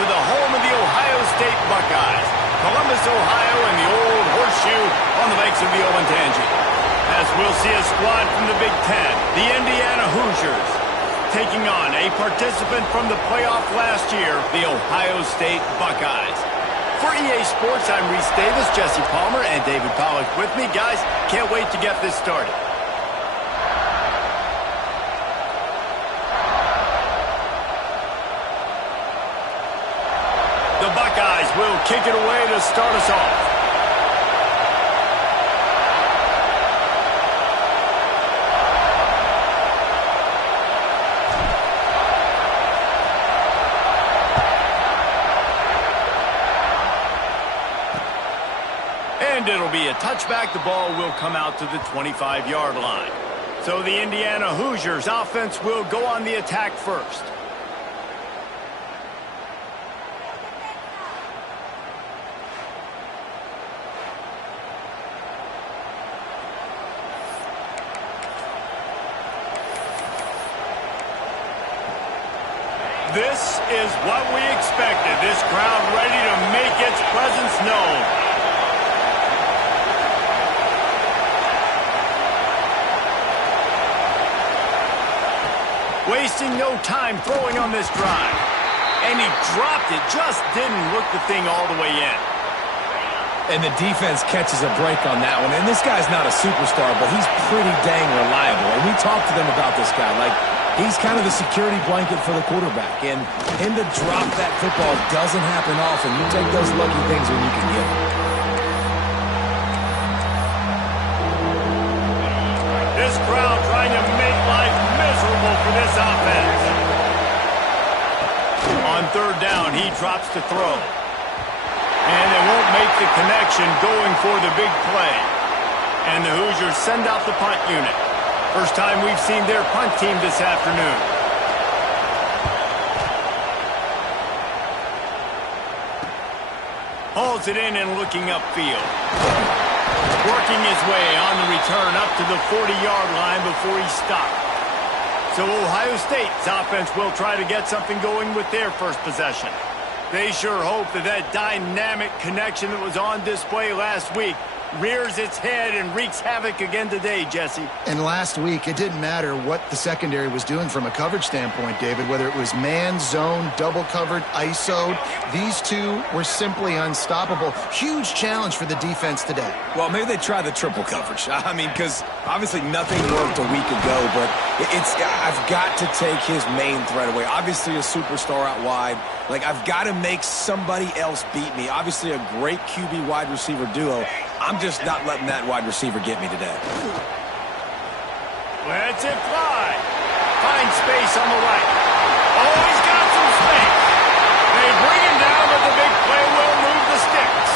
to the home of the Ohio State Buckeyes, Columbus, Ohio, and the old horseshoe on the banks of the Olentangy. As we'll see a squad from the Big Ten, the Indiana Hoosiers, taking on a participant from the playoff last year, the Ohio State Buckeyes. For EA Sports, I'm Reese Davis, Jesse Palmer, and David Pollack with me. Guys, can't wait to get this started. The Buckeyes will kick it away to start us off. And it'll be a touchback. The ball will come out to the 25-yard line. So the Indiana Hoosiers offense will go on the attack first. This is what we expected. This crowd ready to make its presence known. Wasting no time throwing on this drive. And he dropped it, just didn't look the thing all the way in. And the defense catches a break on that one. And this guy's not a superstar, but he's pretty dang reliable. And we talked to them about this guy. Like, he's kind of the security blanket for the quarterback. And him to drop that football doesn't happen often. You take those lucky things when you can get them. This crowd trying to make life miserable for this offense. On third down, he drops to throw. And they won't make the connection going for the big play. And the Hoosiers send out the punt unit. First time we've seen their punt team this afternoon. Hauls it in and looking upfield. Working his way on the return up to the 40-yard line before he stopped. So Ohio State's offense will try to get something going with their first possession. They sure hope that that dynamic connection that was on display last week rears its head and wreaks havoc again today, Jesse. And last week, it didn't matter what the secondary was doing from a coverage standpoint, David, whether it was man, zone, double covered, ISO'd. These two were simply unstoppable. Huge challenge for the defense today. Well, maybe they try the triple coverage. I mean, because obviously nothing worked a week ago, but I've got to take his main threat away. Obviously a superstar out wide. Like, I've got to make somebody else beat me. Obviously a great QB wide receiver duo. I'm just not letting that wide receiver get me today. Lets it fly. Finds space on the right. Oh, he's got some space. They bring him down, but the big play will move the sticks.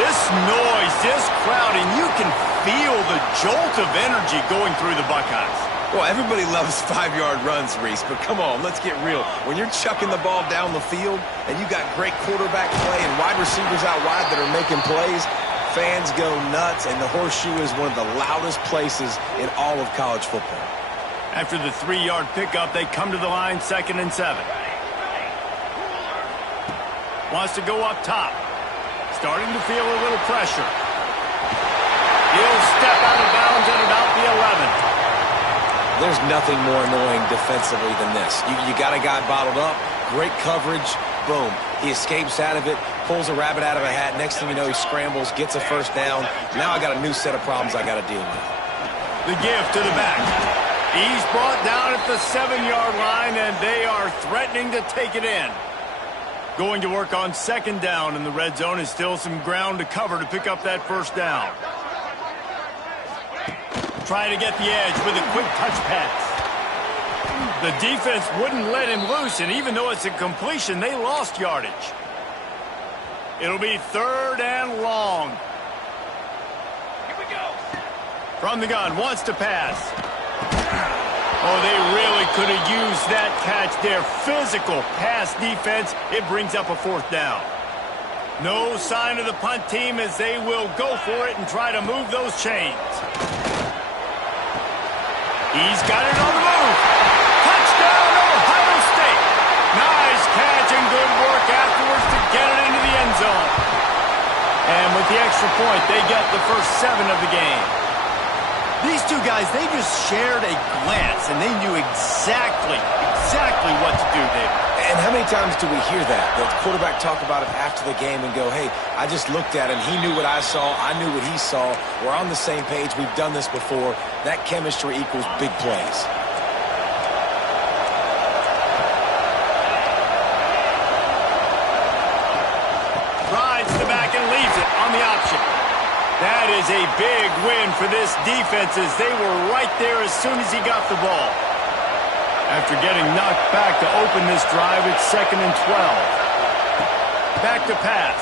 This noise, this crowd, and you can feel the jolt of energy going through the Buckeyes. Well, everybody loves 5-yard runs, Reese, but come on, let's get real. When you're chucking the ball down the field and you got great quarterback play and wide receivers out wide that are making plays, fans go nuts, and the horseshoe is one of the loudest places in all of college football. After the 3-yard pickup, they come to the line, 2nd and 7. Wants to go up top. Starting to feel a little pressure. He'll step out of bounds at about the 11. There's nothing more annoying defensively than this. You got a guy bottled up, great coverage, boom. He escapes out of it, pulls a rabbit out of a hat. Next thing you know, he scrambles, gets a first down. Now I got a new set of problems I got to deal with. The give to the back. He's brought down at the 7-yard line, and they are threatening to take it in. Going to work on 2nd down in the red zone is still some ground to cover to pick up that first down. Trying to get the edge with a quick touch pass. The defense wouldn't let him loose, and even though it's a completion, they lost yardage. It'll be 3rd and long. Here we go. From the gun, wants to pass. Oh, they really could have used that catch there. Physical pass defense. It brings up a 4th down. No sign of the punt team as they will go for it and try to move those chains. He's got it on the move. Touchdown, Ohio State. Nice catch the extra point, they get the first 7 of the game. These two guys, they just shared a glance, and they knew exactly what to do, David. And how many times do we hear that? The quarterback talk about it after the game and go, hey, I just looked at him. He knew what I saw. I knew what he saw. We're on the same page. We've done this before. That chemistry equals big plays. Rides the back and leaves it on the option. That is a big win for this defense as they were right there as soon as he got the ball. After getting knocked back to open this drive, it's 2nd and 12. Back to pass.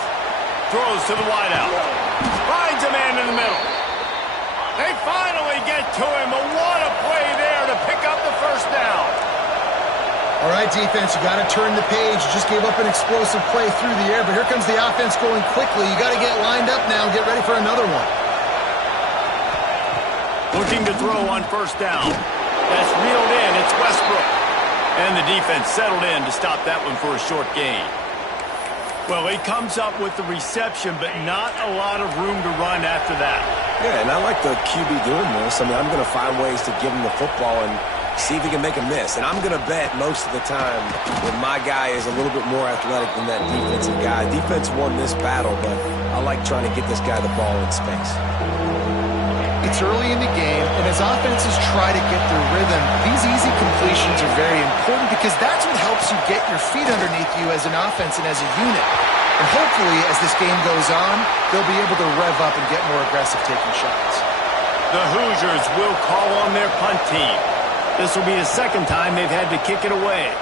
Throws to the wideout. Finds a man in the middle. They finally get to him. But what a play there to pick up the first down. All right, defense, you got to turn the page. You just gave up an explosive play through the air, but here comes the offense going quickly. You got to get lined up now and get ready for another one. Looking to throw on first down. That's reeled in. It's Westbrook. And the defense settled in to stop that one for a short gain. Well, he comes up with the reception, but not a lot of room to run after that. Yeah, and I like the QB doing this. I mean, I'm going to find ways to give him the football and see if he can make a miss. And I'm going to bet most of the time that my guy is a little bit more athletic than that defensive guy. Defense won this battle, but I like trying to get this guy the ball in space. It's early in the game, and as offenses try to get their rhythm, these easy completions are very important because that's what helps you get your feet underneath you as an offense and as a unit. And hopefully, as this game goes on, they'll be able to rev up and get more aggressive taking shots. The Hoosiers will call on their punt team. This will be the second time they've had to kick it away.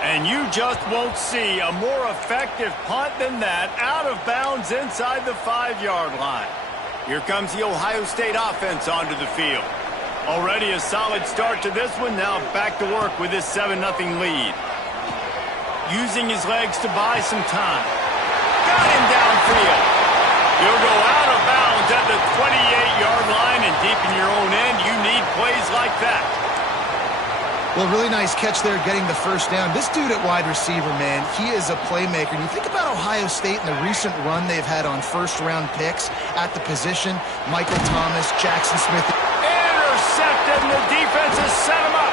And you just won't see a more effective punt than that, out of bounds inside the 5-yard line. Here comes the Ohio State offense onto the field. Already a solid start to this one, now back to work with this 7-0 lead. Using his legs to buy some time. Got him downfield. He'll go out of bounds at the 28-yard line, and deep in your own end, you need plays like that. Well, really nice catch there getting the first down. This dude at wide receiver, man, he is a playmaker. And you think about Ohio State and the recent run they've had on first-round picks at the position. Michael Thomas, Jackson Smith. Intercepted, and the defense has set him up.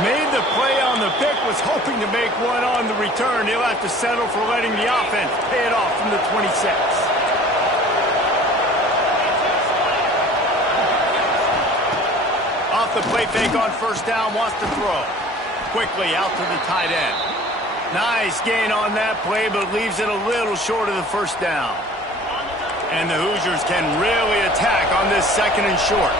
Made the play on the pick, was hoping to make one on the return. He'll have to settle for letting the offense pay it off from the 26. Off the play fake on first down, wants to throw. Quickly out to the tight end. Nice gain on that play, but leaves it a little short of the first down. And the Hoosiers can really attack on this 2nd and short.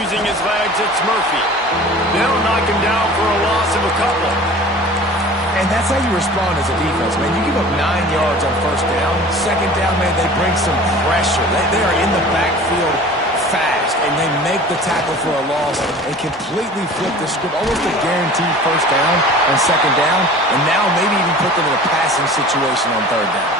Using his legs, it's Murphy. They'll knock him down for a loss of a couple. And that's how you respond as a defense, man. You give up 9 yards on first down. Second down, man, they bring some pressure. They are in the backfield fast, and they make the tackle for a loss and completely flip the script. Almost a guaranteed first down on second down, and now maybe even put them in a passing situation on third down.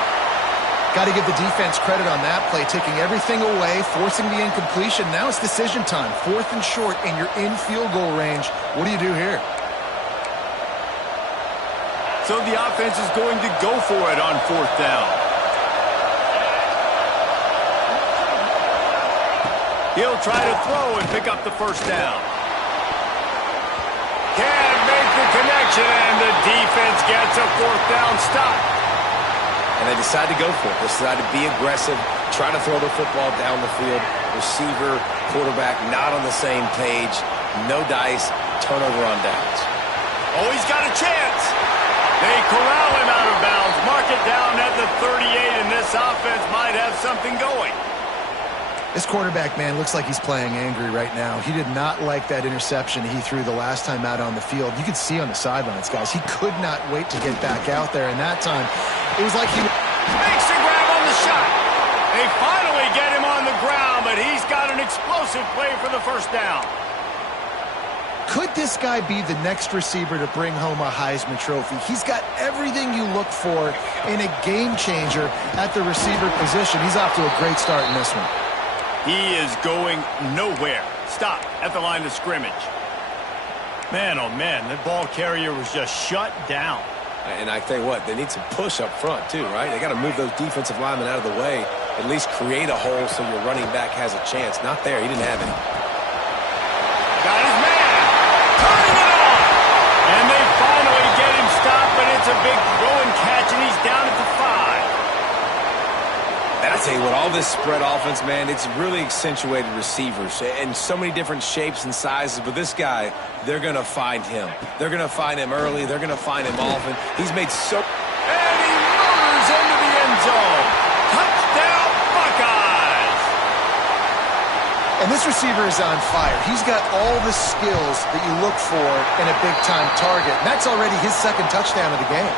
Got to give the defense credit on that play, taking everything away, forcing the incompletion. Now it's decision time. 4th and short, and you're in field goal range. What do you do here? So the offense is going to go for it on 4th down. He'll try to throw and pick up the first down. Can't make the connection, and the defense gets a 4th down stop. And they decide to go for it. They decide to be aggressive, try to throw the football down the field. Receiver, quarterback, not on the same page. No dice, turnover on downs. Oh, he's got a chance. They corral him out of bounds, mark it down at the 38, and this offense might have something going. This quarterback, man, looks like he's playing angry right now. He did not like that interception he threw the last time out on the field. You could see on the sidelines, guys, he could not wait to get back out there, and that time, it was like he makes the grab on the shot. They finally get him on the ground, but he's got an explosive play for the first down. Could this guy be the next receiver to bring home a Heisman Trophy? He's got everything you look for in a game changer at the receiver position. He's off to a great start in this one. He is going nowhere. Stop at the line of scrimmage. Man, oh man, the ball carrier was just shut down. And I tell you what, they need some push up front too, right? They got to move those defensive linemen out of the way, at least create a hole so your running back has a chance. Not there. He didn't have any. Got his man. Turning it on. And they finally get him stopped, but it's a big throw and catch, and he's down at the 5. And I tell you what, all this spread offense, man, it's really accentuated receivers in so many different shapes and sizes. But this guy, they're going to find him. They're going to find him early. They're going to find him often. He's made so... And he murders into the end zone. Touchdown, Buckeyes! And this receiver is on fire. He's got all the skills that you look for in a big-time target. And that's already his second touchdown of the game.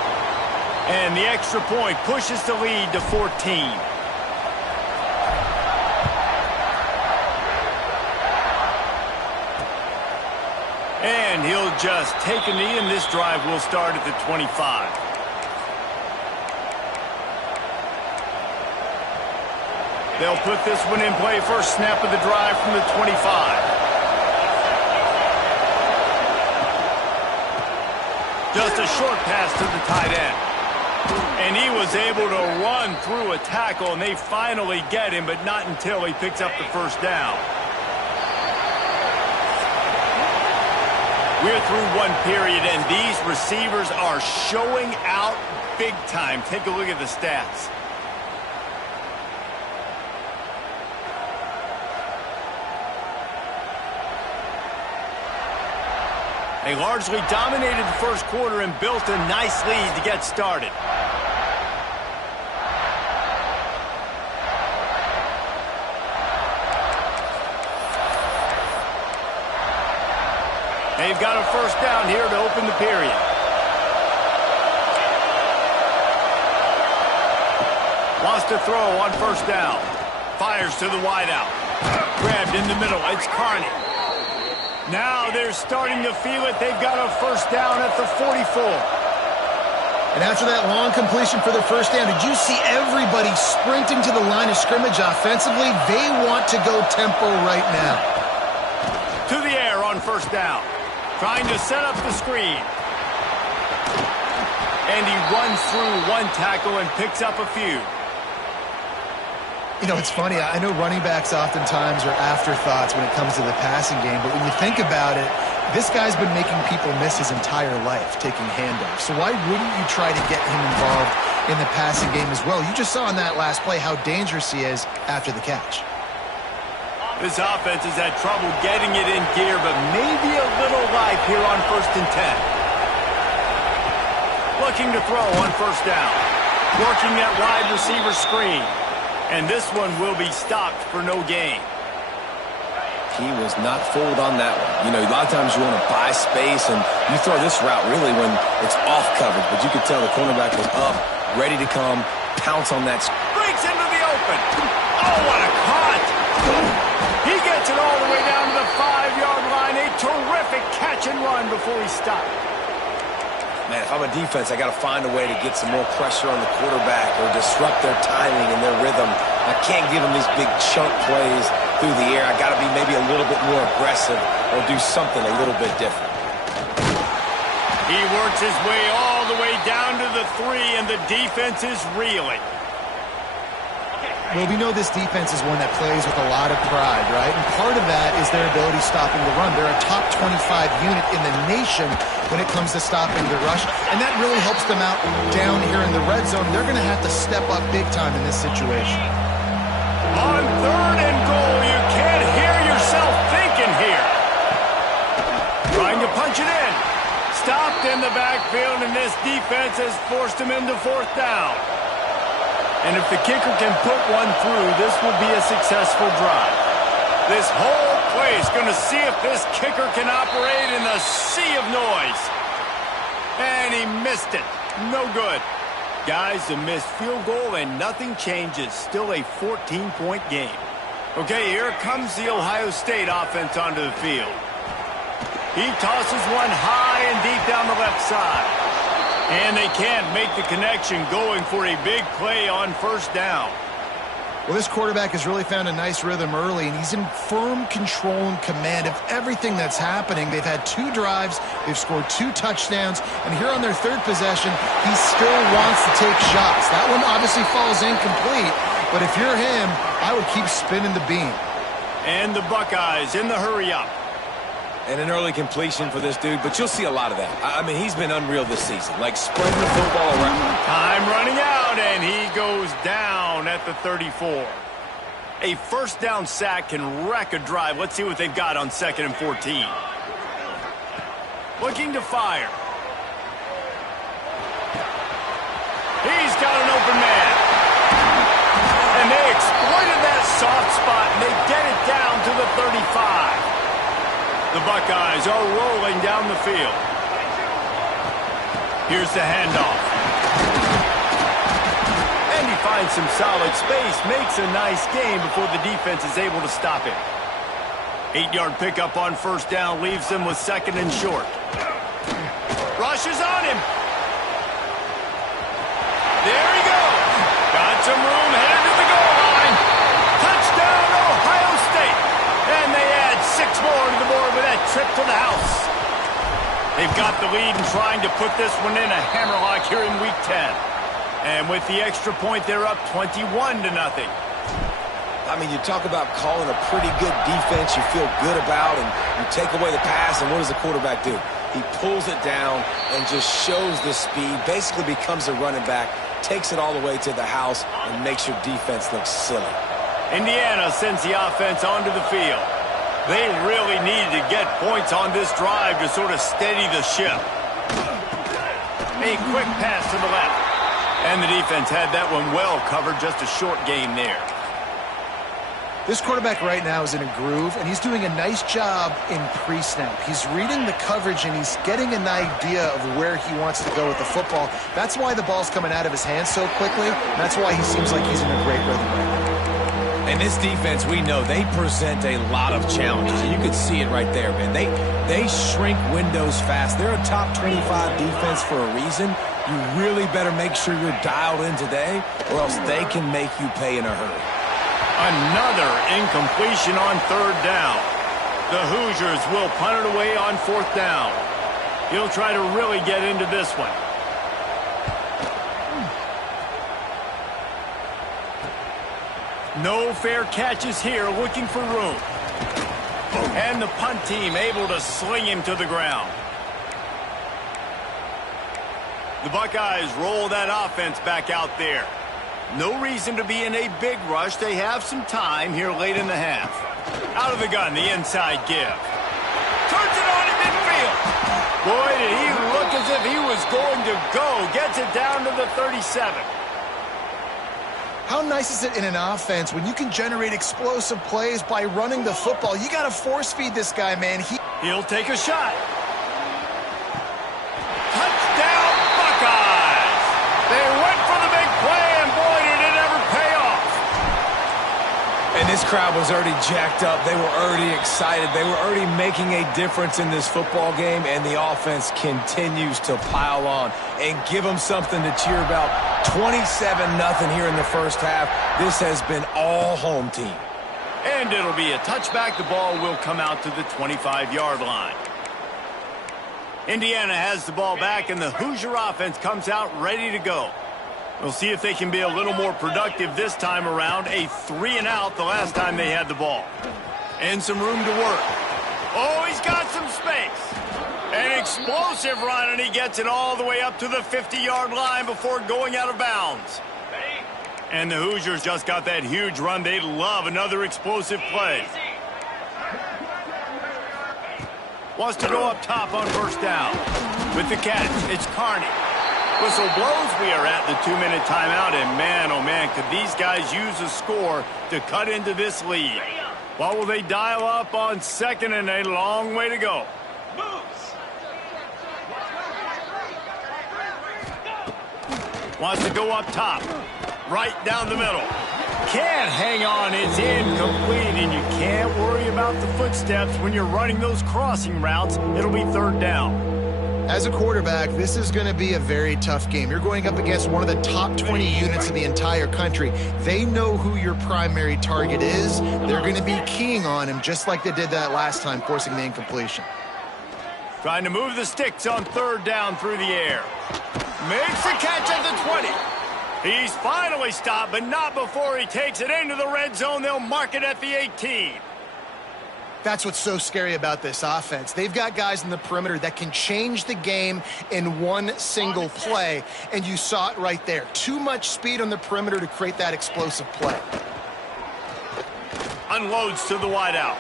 And the extra point pushes the lead to 14. And he'll just take a knee, and this drive will start at the 25. They'll put this one in play. First snap of the drive from the 25. Just a short pass to the tight end. And he was able to run through a tackle, and they finally get him, but not until he picks up the first down. We're through one period, and these receivers are showing out big time. Take a look at the stats. They largely dominated the first quarter and built a nice lead to get started. They've got a first down here to open the period. Wants to throw on first down. Fires to the wideout. Grabbed in the middle. It's Carney. Now they're starting to feel it. They've got a first down at the 44. And after that long completion for the first down, did you see everybody sprinting to the line of scrimmage offensively? They want to go tempo right now. To the air on first down. Trying to set up the screen. And he runs through one tackle and picks up a few. You know, it's funny. I know running backs oftentimes are afterthoughts when it comes to the passing game, but when you think about it, this guy's been making people miss his entire life taking handoffs. So why wouldn't you try to get him involved in the passing game as well? You just saw in that last play how dangerous he is after the catch. This offense has had trouble getting it in gear, but maybe a little life here on 1st and 10. Looking to throw on first down. Working that wide receiver screen. And this one will be stopped for no gain. He was not fooled on that one. You know, a lot of times you want to buy space, and you throw this route really when it's off coverage. But you could tell the cornerback was up, ready to come, pounce on that. Breaks into the open. Oh, what a cut. He gets it all the way down to the 5-yard line. A terrific catch and run before he stopped. Man, if I'm a defense, I got to find a way to get some more pressure on the quarterback or disrupt their timing and their rhythm. I can't give them these big chunk plays through the air. I got to be maybe a little bit more aggressive or do something a little bit different. He works his way all the way down to the 3, and the defense is reeling. Well, we know this defense is one that plays with a lot of pride, right? And part of that is their ability stopping the run. They're a top 25 unit in the nation when it comes to stopping the rush, and that really helps them out down here in the red zone. They're going to have to step up big time in this situation. On 3rd and goal, you can't hear yourself thinking here. Trying to punch it in. Stopped in the backfield, and this defense has forced him into 4th down. And if the kicker can put one through, this will be a successful drive. This whole play is going to see if this kicker can operate in the sea of noise. And he missed it. No good. Guys, a missed field goal and nothing changes. Still a 14-point game. Okay, here comes the Ohio State offense onto the field. He tosses one high and deep down the left side. And they can't make the connection, going for a big play on first down. Well, this quarterback has really found a nice rhythm early, and he's in firm control and command of everything that's happening. They've had 2 drives, they've scored 2 touchdowns, and here on their 3rd possession, he still wants to take shots. That one obviously falls incomplete, but if you're him, I would keep spinning the beam. And the Buckeyes in the hurry-up. And an early completion for this dude, but you'll see a lot of that. I mean, he's been unreal this season, like spreading the football around. Time running out, and he goes down at the 34. A first down sack can wreck a drive. Let's see what they've got on 2nd and 14. Looking to fire. He's got an open man. And they exploited that soft spot, and they get it down to the 35. The Buckeyes are rolling down the field. Here's the handoff. And he finds some solid space, makes a nice game before the defense is able to stop him. 8-yard pickup on 1st down leaves them with 2nd and short. Rushes on him. There he goes. Got some room, headed to the goal line. Touchdown, Ohio State. And they add 6 more to the board with that trip to the house. They've got the lead and trying to put this one in a hammerlock here in Week 10. And with the extra point, they're up 21-0. I mean, you talk about calling a pretty good defense you feel good about, and you take away the pass, and what does the quarterback do? He pulls it down and just shows the speed, basically becomes a running back, takes it all the way to the house, and makes your defense look silly. Indiana sends the offense onto the field. They really needed to get points on this drive to sort of steady the ship. A quick pass to the left. And the defense had that one well covered, just a short game there. This quarterback right now is in a groove, and he's doing a nice job in pre-snap. He's reading the coverage, and he's getting an idea of where he wants to go with the football. That's why the ball's coming out of his hands so quickly. That's why he seems like he's in a great rhythm right now. And this defense, we know, they present a lot of challenges. And you can see it right there, man. They shrink windows fast. They're a top 25 defense for a reason. You really better make sure you're dialed in today, or else they can make you pay in a hurry. Another incompletion on 3rd down. The Hoosiers will punt it away on 4th down. He'll try to really get into this one. No fair catches here, looking for room. And the punt team able to sling him to the ground. The Buckeyes roll that offense back out there. No reason to be in a big rush. They have some time here late in the half. Out of the gun, the inside give. Turns it on in midfield. Boy, did he look as if he was going to go. Gets it down to the 37. How nice is it in an offense when you can generate explosive plays by running the football? You got to force feed this guy, man. He'll take a shot. Touchdown, Buckeyes! They went for the big play, and boy, did it ever pay off. And this crowd was already jacked up. They were already excited. They were already making a difference in this football game, and the offense continues to pile on and give them something to cheer about. 27-0 here in the first half. This has been all home team. And it'll be a touchback. The ball will come out to the 25-yard line. Indiana has the ball back, and the Hoosier offense comes out ready to go. We'll see if they can be a little more productive this time around. A 3-and-out the last time they had the ball. And some room to work. Oh, he's got some space. An explosive run, and he gets it all the way up to the 50-yard line before going out of bounds. And the Hoosiers just got that huge run. They love another explosive play. Wants to go up top on 1st down. With the catch, it's Carney. Whistle blows. We are at the 2-minute timeout, and man, oh man, could these guys use a score to cut into this lead. What will they dial up on 2nd, and a long way to go? Wants to go up top. Right down the middle. Can't hang on. It's incomplete, and you can't worry about the footsteps when you're running those crossing routes. It'll be 3rd down. As a quarterback, this is going to be a very tough game. You're going up against one of the top 20 units in the entire country. They know who your primary target is. They're going to be keying on him just like they did that last time, forcing the incompletion. Trying to move the sticks on third down through the air. Makes the catch at the 20. He's finally stopped, but not before he takes it into the red zone. They'll mark it at the 18. That's what's so scary about this offense. They've got guys in the perimeter that can change the game in one single play, and you saw it right there. Too much speed on the perimeter to create that explosive play. Unloads to the wideout.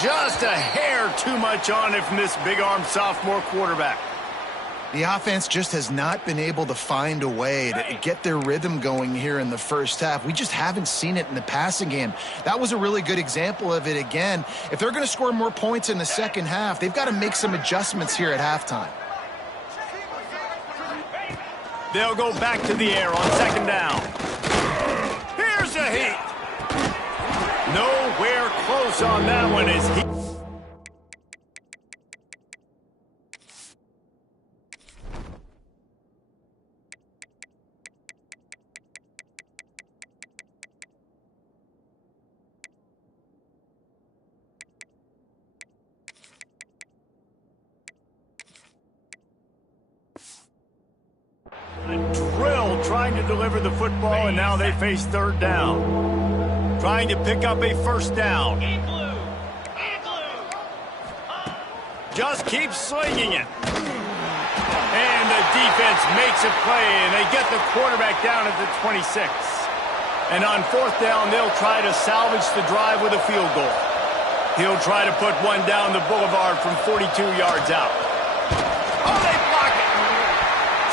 Just a hair too much on it from this big-arm sophomore quarterback. The offense just has not been able to find a way to get their rhythm going here in the first half. We just haven't seen it in the passing game. That was a really good example of it again. If they're going to score more points in the second half, they've got to make some adjustments here at halftime. They'll go back to the air on second down. Here's a heat. Nowhere close on that one is he. Drill trying to deliver the football, and now they face third down. Trying to pick up a first down. Just keeps slinging it. And the defense makes a play, and they get the quarterback down at the 26. And on fourth down, they'll try to salvage the drive with a field goal. He'll try to put one down the boulevard from 42 yards out. Oh, they block it.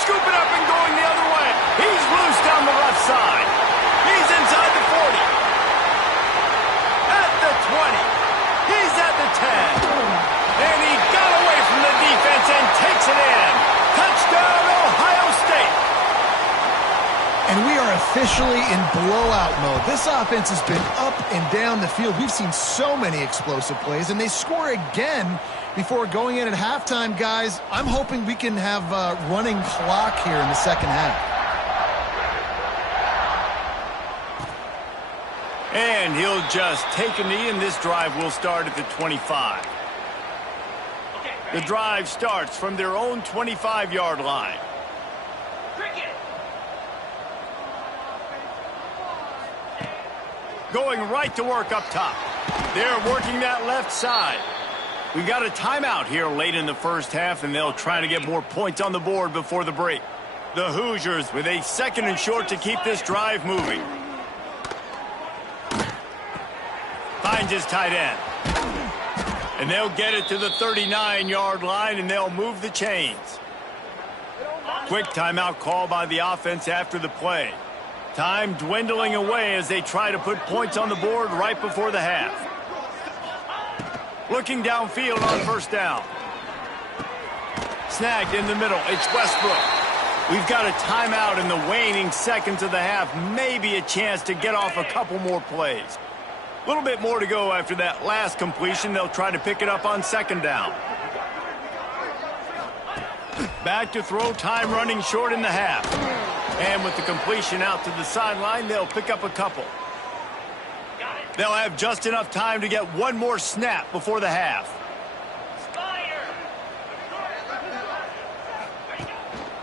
Scoop it up and going the other way. He's loose down the left side. He's inside the 40. At the 20. He's at the 10. And he got away from the defense and takes it in. Touchdown, Ohio State. And we are officially in blowout mode. This offense has been up and down the field. We've seen so many explosive plays, and they score again before going in at halftime, guys. I'm hoping we can have a running clock here in the second half. And he'll just take a knee, and this drive will start at the 25. The drive starts from their own 25-yard line. Going right to work up top. They're working that left side. We've got a timeout here late in the first half, and they'll try to get more points on the board before the break. The Hoosiers with a second and short to keep this drive moving. Finds his tight end. And they'll get it to the 39-yard line, and they'll move the chains. Quick timeout call by the offense after the play. Time dwindling away as they try to put points on the board right before the half. Looking downfield on first down. Snagged in the middle. It's Westbrook. We've got a timeout in the waning seconds of the half. Maybe a chance to get off a couple more plays. A little bit more to go after that last completion. They'll try to pick it up on second down. Back to throw, time running short in the half. And with the completion out to the sideline, they'll pick up a couple. They'll have just enough time to get one more snap before the half.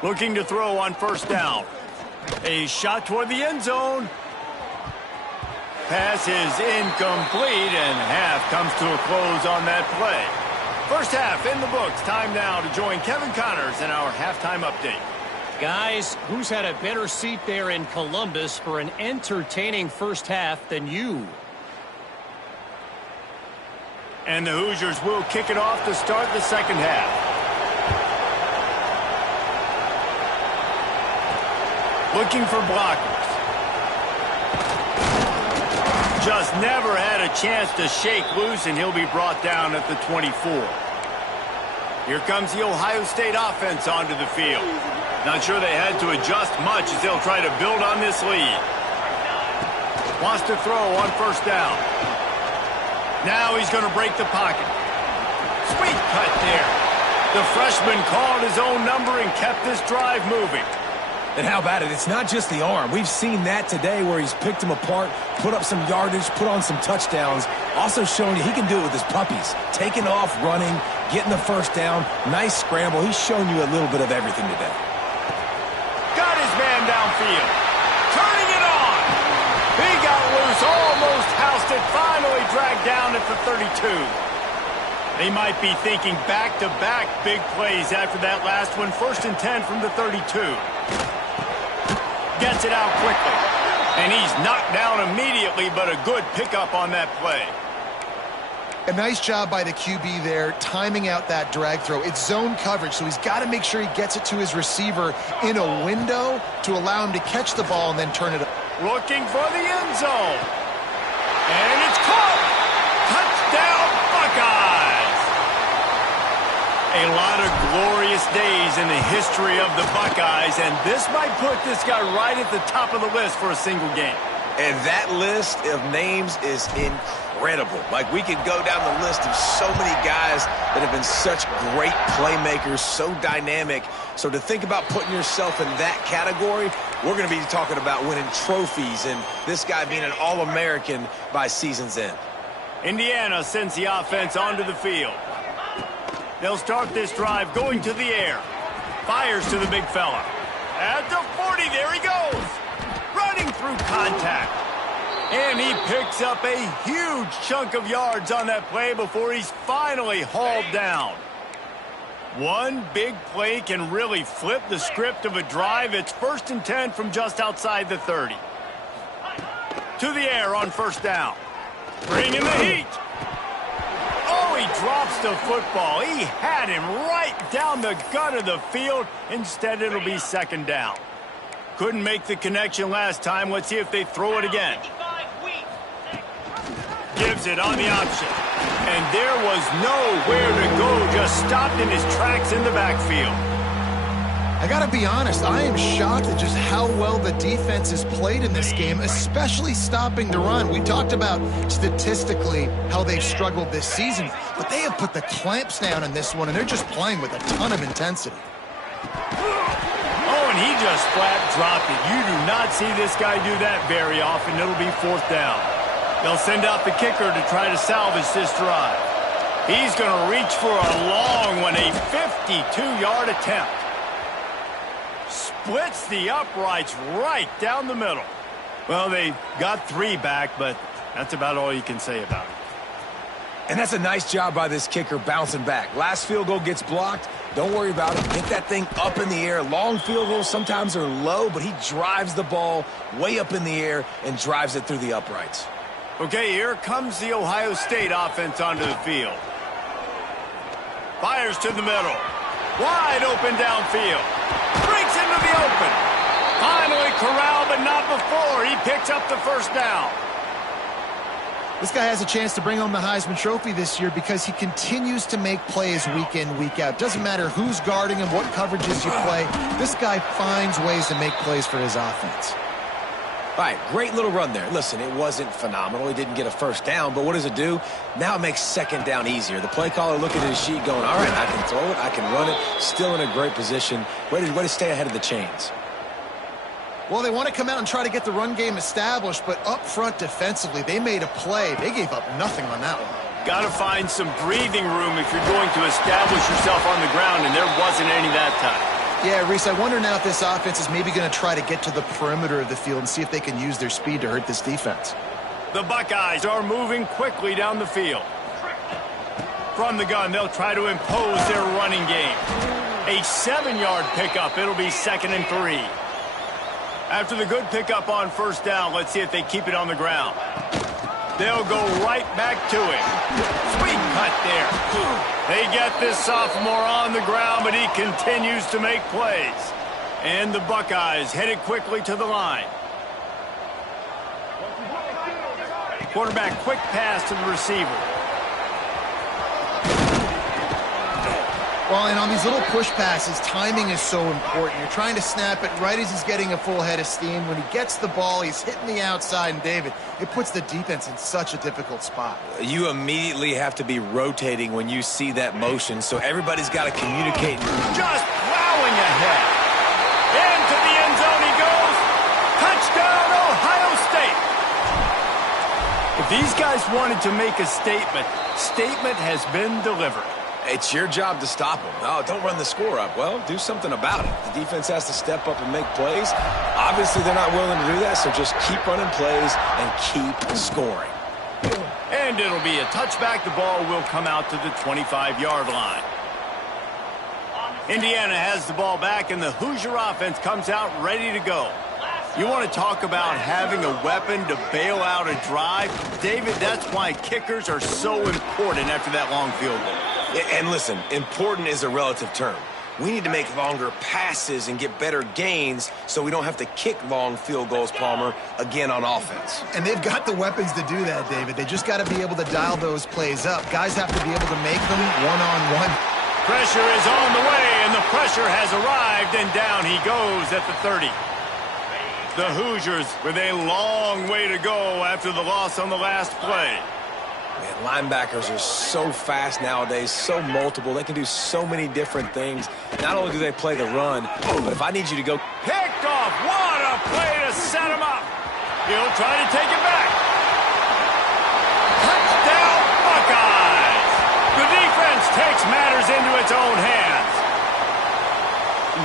Looking to throw on first down. A shot toward the end zone. Pass is incomplete, and half comes to a close on that play. First half in the books. Time now to join Kevin Connors in our halftime update. Guys, who's had a better seat there in Columbus for an entertaining first half than you? And the Hoosiers will kick it off to start the second half. Looking for blockers. Just never had a chance to shake loose, and he'll be brought down at the 24. Here comes the Ohio State offense onto the field. Not sure they had to adjust much as they'll try to build on this lead. Wants to throw on first down. Now he's going to break the pocket. Sweet cut there. The freshman called his own number and kept this drive moving. And how about it? It's not just the arm. We've seen that today where he's picked them apart, put up some yardage, put on some touchdowns. Also showing you he can do it with his puppies. Taking off, running, getting the first down. Nice scramble. He's shown you a little bit of everything today. Got his man downfield. Turning it on. He got loose, almost housed it, finally dragged down at the 32. They might be thinking back-to-back big plays after that last one. 1st and 10 from the 32. Gets it out quickly. And he's knocked down immediately, but a good pickup on that play. A nice job by the QB there, timing out that drag throw. It's zone coverage, so he's got to make sure he gets it to his receiver in a window to allow him to catch the ball and then turn it up. Looking for the end zone. And it's caught. Touchdown, Buckeyes. A lot of glorious days in the history of the Buckeyes, and this might put this guy right at the top of the list for a single game. And that list of names is incredible. Like, we could go down the list of so many guys that have been such great playmakers, so dynamic. So to think about putting yourself in that category, we're going to be talking about winning trophies and this guy being an All-American by season's end. Indiana sends the offense onto the field. They'll start this drive going to the air. Fires to the big fella. At the 40, there he goes. Running through contact. And he picks up a huge chunk of yards on that play before he's finally hauled down. One big play can really flip the script of a drive. It's 1st and 10 from just outside the 30. To the air on 1st down. Bringing the heat. Oh, he drops the football. He had him right down the gut of the field. Instead, it'll be 2nd down. Couldn't make the connection last time. Let's see if they throw it again. Gives it on the option. And there was nowhere to go. Just stopped in his tracks in the backfield. I got to be honest, I am shocked at just how well the defense has played in this game, especially stopping the run. We talked about statistically how they've struggled this season, but they have put the clamps down in this one, and they're just playing with a ton of intensity. Oh, and he just flat dropped it. You do not see this guy do that very often. It'll be 4th down. They'll send out the kicker to try to salvage this drive. He's going to reach for a long one, a 52-yard attempt. Splits the uprights right down the middle. Well, they got 3 back, but that's about all you can say about it. And that's a nice job by this kicker bouncing back. Last field goal gets blocked. Don't worry about it. Get that thing up in the air. Long field goals sometimes are low, but he drives the ball way up in the air and drives it through the uprights. Okay, here comes the Ohio State offense onto the field. Fires to the middle. Wide open downfield. Breaks into the open. Finally corralled, but not before. He picks up the 1st down. This guy has a chance to bring home the Heisman Trophy this year because he continues to make plays week in, week out. Doesn't matter who's guarding him, what coverages you play. This guy finds ways to make plays for his offense. All right, great little run there. Listen, it wasn't phenomenal. He didn't get a 1st down, but what does it do? Now it makes 2nd down easier. The play caller looking at his sheet going, all right, I can throw it, I can run it. Still in a great position. Way to stay ahead of the chains. Well, they want to come out and try to get the run game established, but up front defensively, they made a play. They gave up nothing on that one. Got to find some breathing room if you're going to establish yourself on the ground, and there wasn't any that time. Yeah, Reese, I wonder now if this offense is maybe going to try to get to the perimeter of the field and see if they can use their speed to hurt this defense. The Buckeyes are moving quickly down the field. From the gun, they'll try to impose their running game. A 7-yard pickup. It'll be 2nd and 3. After the good pickup on 1st down, let's see if they keep it on the ground. They'll go right back to it. Sweet cut there. They get this sophomore on the ground, but he continues to make plays. And the Buckeyes headed quickly to the line. Quarterback quick pass to the receiver. Well, and on these little push passes, timing is so important. You're trying to snap it right as he's getting a full head of steam. When he gets the ball, he's hitting the outside, and David, it puts the defense in such a difficult spot. You immediately have to be rotating when you see that motion, so everybody's got to communicate. Just plowing ahead. Into the end zone he goes. Touchdown, Ohio State. If these guys wanted to make a statement has been delivered. It's your job to stop them. Oh, don't run the score up. Well, do something about it. The defense has to step up and make plays. Obviously, they're not willing to do that, so just keep running plays and keep scoring. And it'll be a touchback. The ball will come out to the 25-yard line. Indiana has the ball back, and the Hoosier offense comes out ready to go. You want to talk about having a weapon to bail out a drive? David, that's why kickers are so important after that long field goal. And listen, important is a relative term. We need to make longer passes and get better gains so we don't have to kick long field goals, Palmer, again on offense. And they've got the weapons to do that, David. They just got to be able to dial those plays up. Guys have to be able to make them one-on-one. Pressure is on the way, and the pressure has arrived, and down he goes at the 30. The Hoosiers with a long way to go after the loss on the last play. Man, linebackers are so fast nowadays, so multiple. They can do so many different things. Not only do they play the run, but if I need you to go... Picked off. What a play to set him up. He'll try to take it back. Touchdown, Buckeyes. The defense takes matters into its own hands.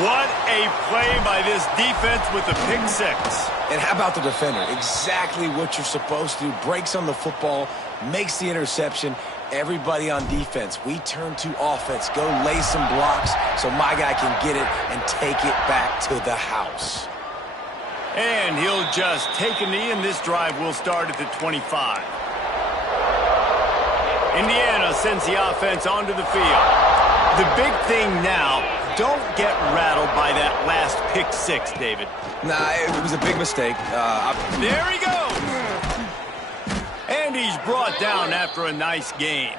What a play by this defense with the pick six. And how about the defender? Exactly what you're supposed to do. Breaks on the football, makes the interception. Everybody on defense, we turn to offense. Go lay some blocks so my guy can get it and take it back to the house. And he'll just take a knee, and this drive will start at the 25. Indiana sends the offense onto the field. The big thing now, don't get rattled by that last pick six, David. Nah, it was a big mistake. There he goes. And he's brought down after a nice gain.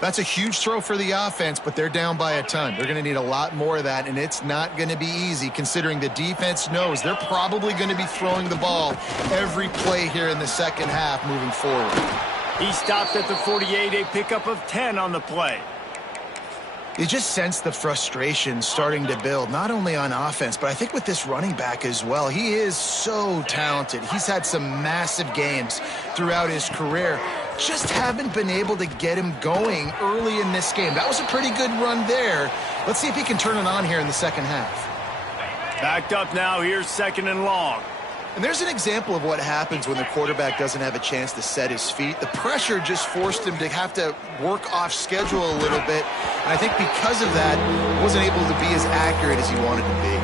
That's a huge throw for the offense, but they're down by a ton. They're going to need a lot more of that, and it's not going to be easy considering the defense knows they're probably going to be throwing the ball every play here in the second half moving forward. He stopped at the 48, a pickup of 10 on the play. You just sense the frustration starting to build, not only on offense, but I think with this running back as well. He is so talented. He's had some massive games throughout his career. Just haven't been able to get him going early in this game. That was a pretty good run there. Let's see if he can turn it on here in the second half. Backed up now, here's second and long. And there's an example of what happens when the quarterback doesn't have a chance to set his feet. The pressure just forced him to have to work off schedule a little bit. And I think because of that, he wasn't able to be as accurate as he wanted to be.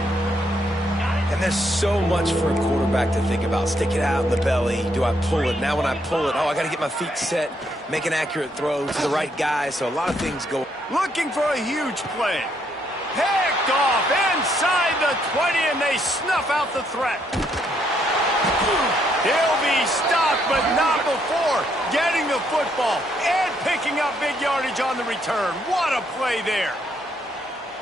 And there's so much for a quarterback to think about. Stick it out in the belly. Do I pull it? Now when I pull it, I got to get my feet set, make an accurate throw to the right guy. So a lot of things go. Looking for a huge play. Picked off inside the 20, and they snuff out the threat. He'll be stopped, but not before getting the football and picking up big yardage on the return. What a play there.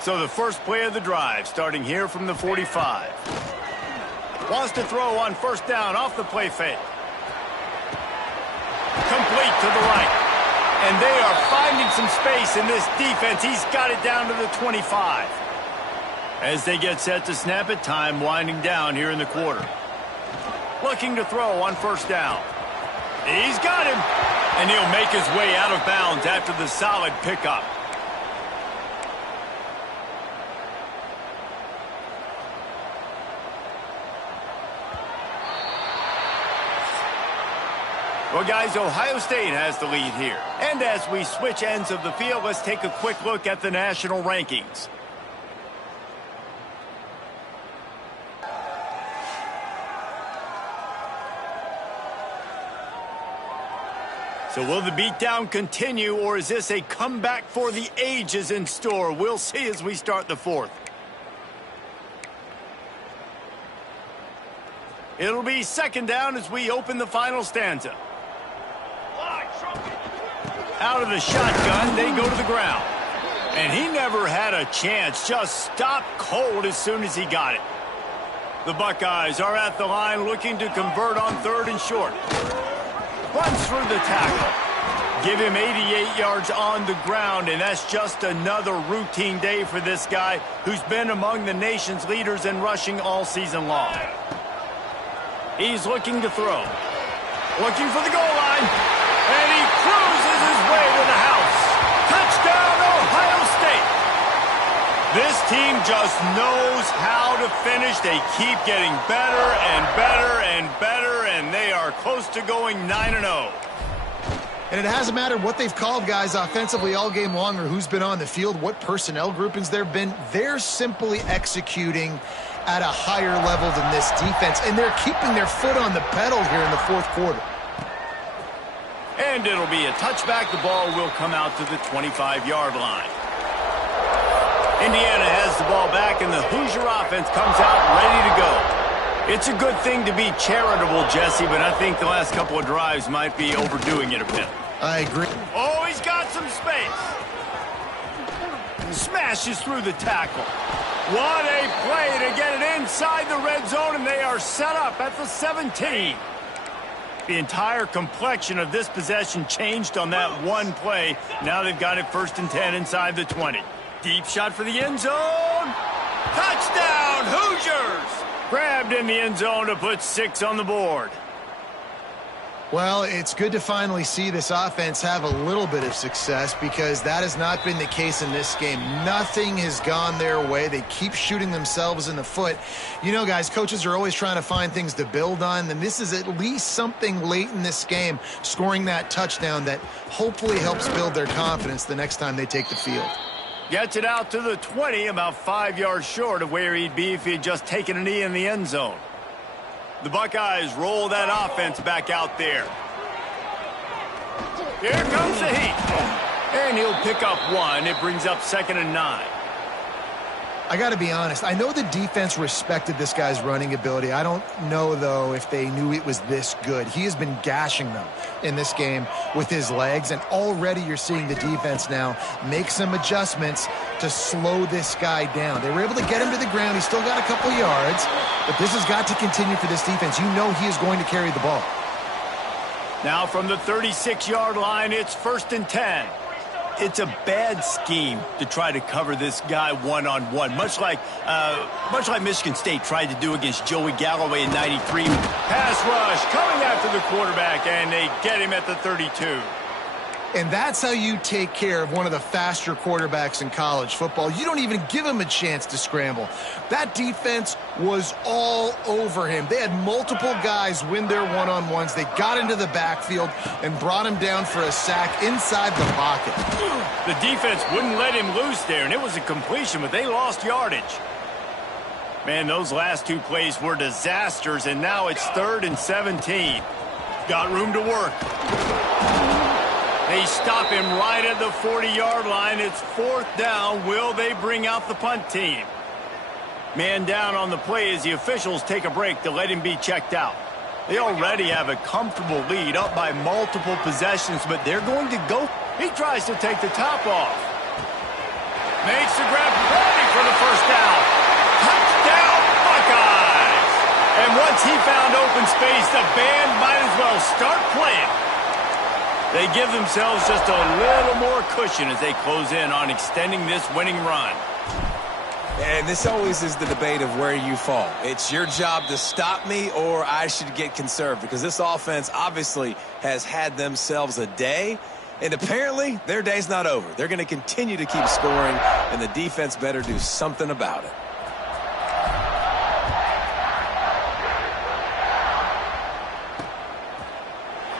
So the first play of the drive, starting here from the 45. Wants to throw on first down off the play fake. Complete to the right. And they are finding some space in this defense. He's got it down to the 25. As they get set to snap it, time winding down here in the quarter. Looking to throw on first down. He's got him. And he'll make his way out of bounds after the solid pickup. Well, guys, Ohio State has the lead here. And as we switch ends of the field, let's take a quick look at the national rankings. So will the beatdown continue, or is this a comeback for the ages in store? We'll see as we start the fourth. It'll be second down as we open the final stanza. Out of the shotgun, they go to the ground. And he never had a chance. Just stopped cold as soon as he got it. The Buckeyes are at the line looking to convert on 3rd and short. Runs through the tackle. Give him 88 yards on the ground, and that's just another routine day for this guy who's been among the nation's leaders in rushing all season long. He's looking to throw. Looking for the goal line. And he cruises his way to the house. Touchdown, Ohio State. This team just knows how to finish. They keep getting better and better and better, and they are close to going 9-0. And it hasn't mattered what they've called guys offensively all game long or who's been on the field, what personnel groupings there have been. They're simply executing at a higher level than this defense, and they're keeping their foot on the pedal here in the 4th quarter. And it'll be a touchback. The ball will come out to the 25-yard line. Indiana has the ball back, and the Hoosier offense comes out ready to go. It's a good thing to be charitable, Jesse, but I think the last couple of drives might be overdoing it a bit. I agree. Oh, he's got some space. Smashes through the tackle. What a play to get it inside the red zone, and they are set up at the 17. The entire complexion of this possession changed on that one play. Now they've got it 1st and 10 inside the 20. Deep shot for the end zone. Touchdown, Hoosiers! Grabbed in the end zone to put 6 on the board. Well, it's good to finally see this offense have a little bit of success because that has not been the case in this game. Nothing has gone their way. They keep shooting themselves in the foot. You know, guys, coaches are always trying to find things to build on, and this is at least something late in this game, scoring that touchdown that hopefully helps build their confidence the next time they take the field. Gets it out to the 20, about 5 yards short of where he'd be if he had just taken a knee in the end zone. The Buckeyes roll that offense back out there. Here comes the heat. And he'll pick up 1. It brings up 2nd and 9. I got to be honest. I know the defense respected this guy's running ability. I don't know, though, if they knew it was this good. He has been gashing them in this game with his legs, and already you're seeing the defense now make some adjustments to slow this guy down. They were able to get him to the ground. He's still got a couple yards, but this has got to continue for this defense. You know he is going to carry the ball. Now from the 36-yard line, it's 1st and 10. It's a bad scheme to try to cover this guy one-on-one, much like Michigan State tried to do against Joey Galloway in '93. Pass rush coming after the quarterback, and they get him at the 32. And that's how you take care of one of the faster quarterbacks in college football. You don't even give him a chance to scramble. That defense was all over him. They had multiple guys win their one-on-ones. They got into the backfield and brought him down for a sack inside the pocket. The defense wouldn't let him loose there, and it was a completion, but they lost yardage. Man, those last 2 plays were disasters, and now it's 3rd and 17. Got room to work. They stop him right at the 40-yard line. It's 4th down. Will they bring out the punt team? Man down on the play as the officials take a break to let him be checked out. They already have a comfortable lead, up by multiple possessions, but they're going to go. He tries to take the top off. Makes the grab ready for the 1st down. Touchdown, Buckeyes! And once he found open space, the band might as well start playing. They give themselves just a little more cushion as they close in on extending this winning run. And this always is the debate of where you fall. It's your job to stop me, or I should get conserved, because this offense obviously has had themselves a day, and apparently their day's not over. They're going to continue to keep scoring, and the defense better do something about it.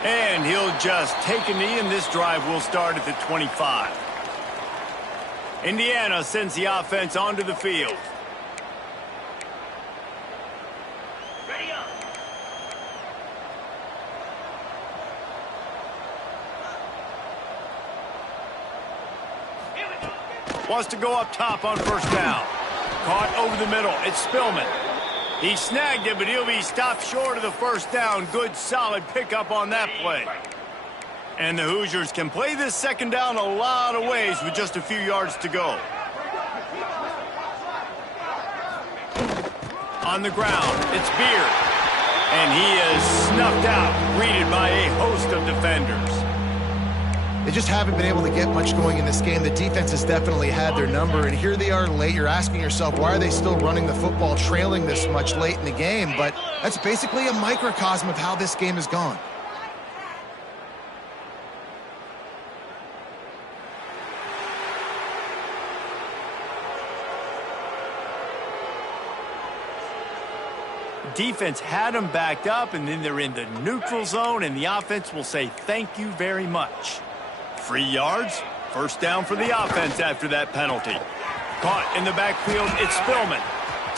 And he'll just take a knee, and this drive will start at the 25. Indiana sends the offense onto the field. Ready up. Wants to go up top on 1st down. Caught over the middle. It's Spillman. He snagged it, but he'll be stopped short of the 1st down. Good, solid pickup on that play. And the Hoosiers can play this second down a lot of ways with just a few yards to go. On the ground, it's Beard. And he is snuffed out, greeted by a host of defenders. They just haven't been able to get much going in this game. The defense has definitely had their number, and here they are late. You're asking yourself, why are they still running the football, trailing this much late in the game? But that's basically a microcosm of how this game has gone. Defense had them backed up, and then they're in the neutral zone, and the offense will say thank you very much. 3 yards, first down for the offense after that penalty. Caught in the backfield, it's Spillman.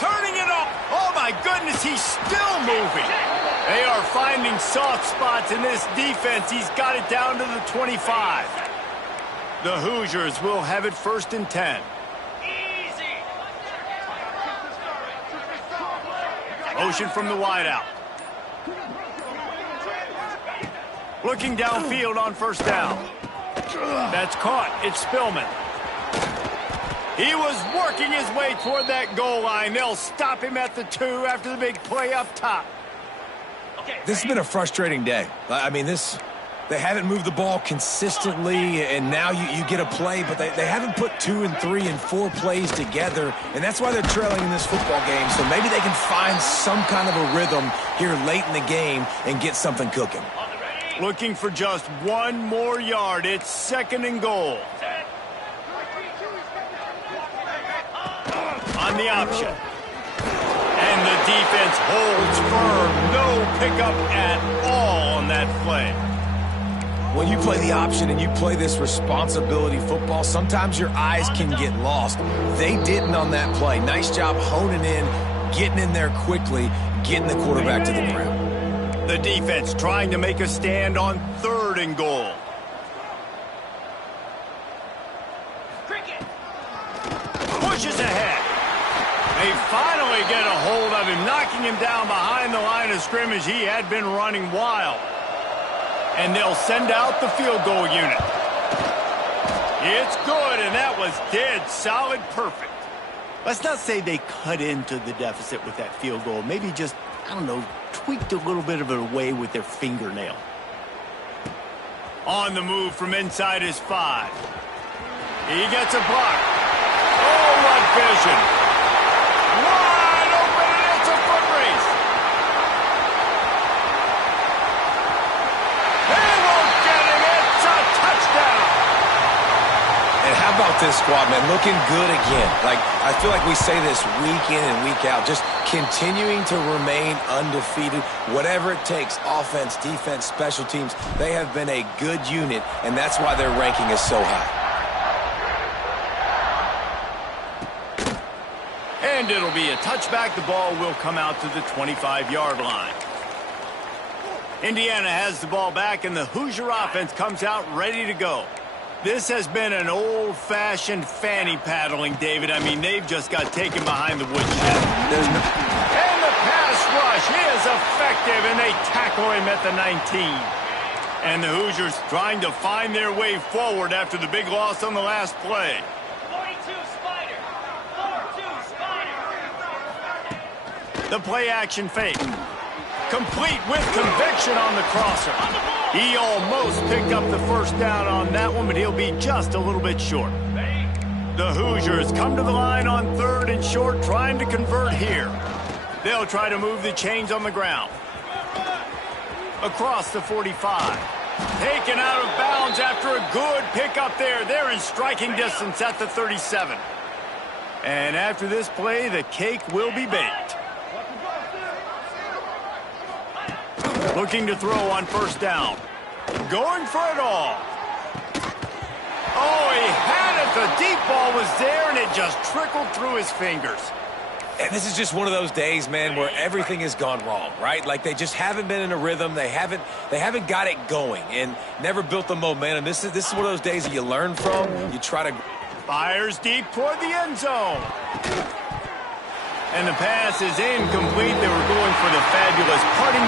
Turning it up. Oh, my goodness, he's still moving. They are finding soft spots in this defense. He's got it down to the 25. The Hoosiers will have it 1st and 10. Motion from the wideout. Looking downfield on 1st down. That's caught. It's Spillman. He was working his way toward that goal line. They'll stop him at the 2 after the big play up top. This has been a frustrating day. I mean, they haven't moved the ball consistently, and now you get a play, but they haven't put 2 and 3 and 4 plays together, and that's why they're trailing in this football game. So maybe they can find some kind of a rhythm here late in the game and get something cooking. Looking for just 1 more yard. It's 2nd and goal. On the option. And the defense holds firm. No pickup at all on that play. When you play the option and you play this responsibility football, sometimes your eyes can get lost. They didn't on that play. Nice job honing in, getting in there quickly, getting the quarterback to the ground. The defense trying to make a stand on 3rd and goal. Pushes ahead. They finally get a hold of him, knocking him down behind the line of scrimmage. He had been running wild. And they'll send out the field goal unit. It's good, and that was dead solid perfect. Let's not say they cut into the deficit with that field goal. Maybe just, I don't know, tweaked a little bit of it away with their fingernail. On the move from inside his 5. He gets a block. Oh, what vision. Wide open, and it's a foot race. They won't get him. It's a touchdown. And how about this squad, man? Looking good again. Like, I feel like we say this week in and week out. Just continuing to remain undefeated. Whatever it takes, offense, defense, special teams, they have been a good unit, and that's why their ranking is so high. And it'll be a touchback. The ball will come out to the 25-yard line. Indiana has the ball back, and the Hoosier offense comes out ready to go. This has been an old-fashioned fanny paddling, David. I mean, they've just got taken behind the woodshed. And the pass rush is effective, and they tackle him at the 19. And the Hoosiers trying to find their way forward after the big loss on the last play. 42 Spider. 42 Spider. The play-action fake. Complete with conviction on the crosser. He almost picked up the 1st down on that one, but he'll be just a little bit short. The Hoosiers come to the line on 3rd and short, trying to convert here. They'll try to move the chains on the ground. Across the 45. Taken out of bounds after a good pickup there. They're in striking distance at the 37. And after this play, the cake will be baked. Looking to throw on 1st down. Going for it all. Oh, he had it. The deep ball was there, and it just trickled through his fingers. And this is just one of those days, man, where everything has gone wrong, right? Like they just haven't been in a rhythm. They haven't got it going and never built the momentum. This is one of those days that you learn from. You try to... Fires deep toward the end zone. And the pass is incomplete. They were going for the fabulous parting